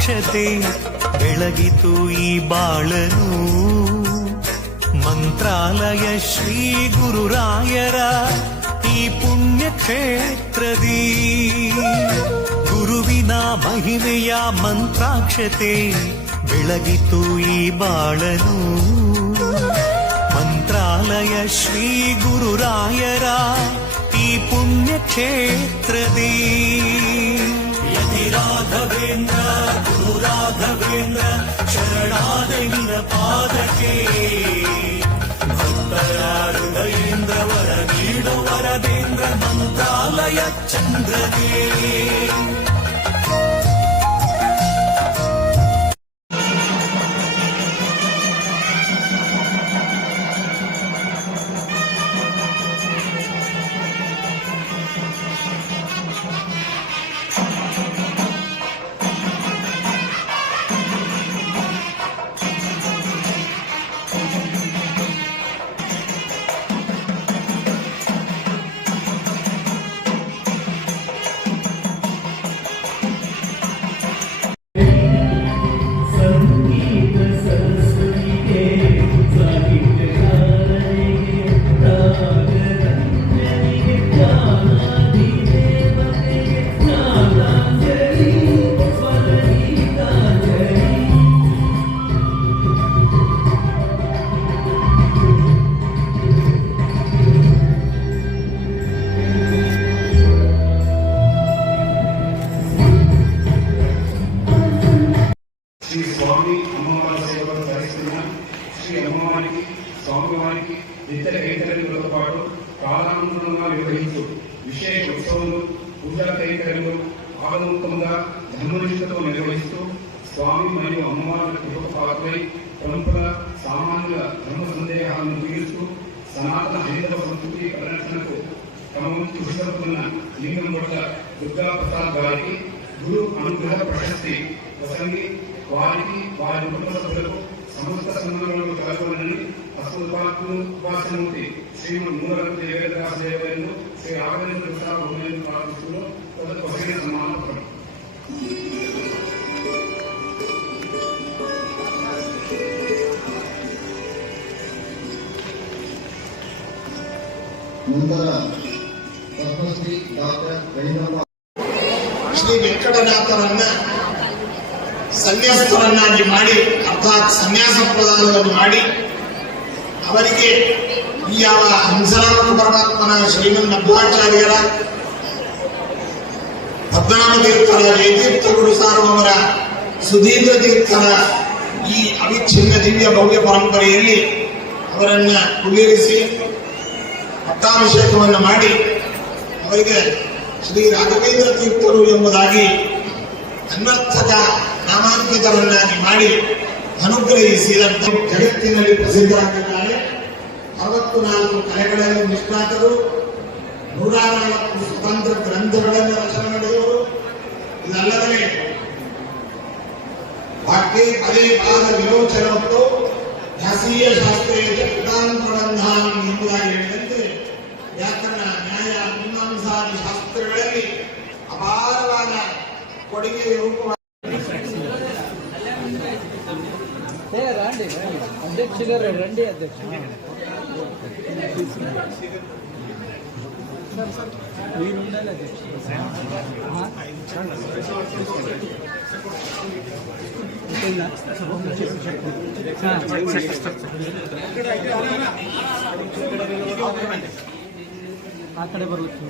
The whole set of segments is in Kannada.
ಮಂತ್ರಾಕ್ಷತೆ ಬೆಳಗಿತು ಈ ಬಾಳನು. ಮಂತ್ರಾಲಯ ಶ್ರೀ ಗುರುರಾಯರ ಈ ಪುಣ್ಯ ಕ್ಷೇತ್ರದಿ ಗುರುವಿನ ಮಹಿಮೆಯ ಮಂತ್ರಾಕ್ಷತೆ ಬೆಳಗಿತು ಈ ಬಾಳನು. ಮಂತ್ರಾಲಯ ಶ್ರೀ ಗುರುರಾಯರ ಈ ಪುಣ್ಯ ಕ್ಷೇತ್ರದಿ ಯತಿರಾಘವೇಂದ್ರ ಗುರು ರಾಘವೇಂದ್ರ ಶರಣಾದಗಿನ ಪಾದಕ್ಕೆ ಭಕ್ತರ ಹೃದಯೇಂದ್ರ ವರ ನೀಡು ವರದೇಂದ್ರ ಮಂತ್ರಾಲಯ ಚಂದ್ರಗೆ. శ్రీ స్వామి అమ్మవారి సేవలు ధరిస్తున్న శ్రీ అమ్మవారికి స్వామివారికి నిత్య కైంకర్యములతో పాటు కాలానుగుణంగా నిర్వహించు విశేష ఉత్సవాలు పూజా కైంకర్యములు ఆగమోక్తంగా ధర్మనిష్టతో నిర్వహిస్తూ స్వామి మరియు అమ్మవారి కృపకు పాత్రై ప్రముఖుల సామాన్యుల ధర్మ సందేహాలను తీరుస్తూ సనాతన హైందవ సంస్కృతి పరిరక్షణకు తమ నుంచి కృషిస్తున్న లింగం వద్ద దుర్గా ప్రసాద్ గారికి గురు అనుగ్రహ ప్రశస్తి ప్రసంగి వారికి వారి కుటుంబ సభ్యులకు సమస్త సన్మానాలను కలగొనని ఉపాసనమూర్తి శ్రీమద్ మూలరత్న దేవేంద్రరాజదేవరేంద్ర శ్రీ రాఘవేంద్ర ప్రసాద్ భూమేంద్ర ప్రార్థిస్తున్న పదవి సన్మానం. ನಂತರ ಪದ್ಮಶ್ರೀ ಡಾಕ್ಟರ್ ರವೀಂದ್ರನಾಥ್ ಶ್ರೀ ವೆಂಕಟನಾಥರನ್ನ ಸನ್ಯಾಸರನ್ನಾಗಿ ಮಾಡಿ, ಅರ್ಥಾತ್ ಸನ್ಯಾಸ ಪ್ರದಾನವನ್ನು ಮಾಡಿ ಅವರಿಗೆ ಈ ಯಾವ ಹಂಸರಾಮ ಪರಮಾತ್ಮನ ಶ್ರೀಮನ್ ಮಧ್ವಾಚಾರ್ಯರ ಪದ್ಮನಾಭ ತೀರ್ಥರ ಜಯತೀರ್ಥ ಗುರು ಸಾರ್ವಮರ ಸುಧೀಂದ್ರ ತೀರ್ಥರ ಈ ಅವಿಚ್ಛಿನ್ನ ದಿವ್ಯ ಭವ್ಯ ಪರಂಪರೆಯಲ್ಲಿ ಅವರನ್ನ ಕುಳ್ಳಿರಿಸಿ ಪಟ್ಟಾಭಿಷೇಕವನ್ನು ಮಾಡಿ ಅವರಿಗೆ ಶ್ರೀ ರಾಘವೇಂದ್ರ ತೀರ್ಥರು ಎಂಬುದಾಗಿ ಅನ್ವರ್ಥಕ ನಾಮಾಂಕಿತವನ್ನಾಗಿ ಮಾಡಿ ಅನುಗ್ರಹಿಸಿದಂತೆ ಜಗತ್ತಿನಲ್ಲಿ ಪ್ರಸಿದ್ಧರಾಗಿದ್ದಾರೆ. 64 ಕಲೆಗಳಲ್ಲಿ ನಿಷ್ಣಾತರು, 104 ಸ್ವತಂತ್ರ ಗ್ರಂಥಗಳನ್ನು ರಚನೆ ಮಾಡಿದವರು. ಇದಲ್ಲದೆ ವಾಕ್ಯೇ ಪದೇ ಪಾದ ವಿರೋಚನ ಮತ್ತು ವ್ಯಾಸೀಯ ಶಾಸ್ತ್ರೀಯ ಪಿತಾನ್ ಪ್ರಬಂಧಾನ ಎಂಬುದಾಗಿ ಹೇಳಿದಂತೆ ವ್ಯಾಕರಣ, ನ್ಯಾಯ, ಮೀಮಾಂಸಾದಿ ಶಾಸ್ತ್ರಗಳಲ್ಲಿ ಅಪಾರವಾದ ಕೊಡುಗೆ ರೂಪವಾಗಿ ಅಧ್ಯಕ್ಷ ರಂಡಿ ಅಧ್ಯಕ್ಷ ಆ ಕಡೆ ಬರುತ್ತೆ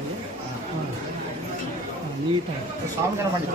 ನೀಟಾಗಿ ಸ್ವಾಮಿ ಮಾಡಿ